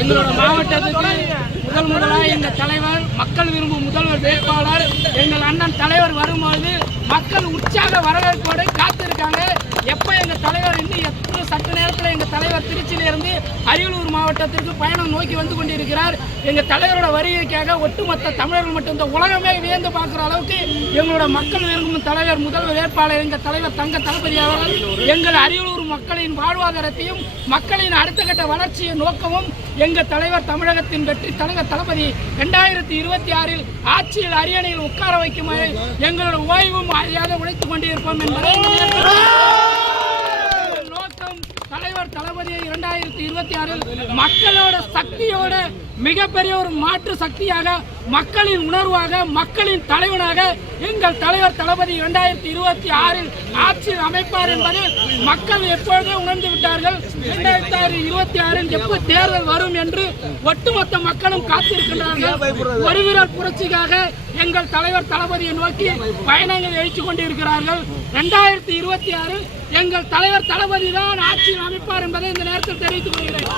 எங்களோட மாவட்டத்துக்கு முதலாக எங்கள் தலைவர் மக்கள் விரும்பும் முதல்வர் வேட்பாளர் எங்கள் அண்ணன் தலைவர் வரும்போது மக்கள் உற்சாக வரவேற்போடு காத்திருக்காங்க. எப்போ எங்கள் தலைவர் இன்னும் எத்தனை சற்று நேரத்தில் எங்கள் தலைவர் திருச்சியிலிருந்து அரியலூர் மாவட்டத்திற்கு பயணம் நோக்கி வந்து கொண்டிருக்கிறார். எங்கள் தலைவரோட வருகைக்காக ஒட்டுமொத்த தமிழர்கள் மட்டும் இந்த உலகமே வியந்து பார்க்குற அளவுக்கு எங்களோட மக்கள் விரும்பும் தலைவர் முதல்வர் வேட்பாளர் எங்கள் தலைவர் தங்க தளபதி அவர்கள் எங்கள் அரியலூர் மக்களின் வாழ்வாதாரத்தையும் மக்களின் அடுத்த கட்ட வளர்ச்சியை நோக்கமும் எங்கள் தலைவர் தமிழகத்தின் வெற்றி தலைவர் தளபதி 2026 ஆட்சியில் அரியணையில் உட்கார வைக்குமாறு எங்களோட ஓய்வும் அறியாத உழைத்துக் கொண்டிருப்போம் என்பதை நோக்கம். தலைவர் தளபதியை 2026 மக்களோட சக்தியோட மிகப்பெரிய ஒரு மாற்று சக்தியாக மக்களின் உணர்வாக மக்களின் தலைவனாக எங்கள் தலைவர் தளபதி 2026 ஆட்சியில் அமைப்பார் என்பதை மக்கள் எப்பொழுதே உணர்ந்து விட்டார்கள். 2026 எப்போ தேர்தல் வரும் என்று ஒட்டுமொத்த மக்களும் காத்திருக்கின்றார்கள். ஒரு வீரர் புரட்சிக்காக எங்கள் தலைவர் தளபதியை நோக்கி பயணங்கள் எழுச்சி கொண்டிருக்கிறார்கள். 2026 எங்கள் தலைவர் தளபதி தான் ஆட்சியில் அமைப்பார் என்பதை இந்த நேரத்தில் தெரிவித்துக் கொள்கிறேன்.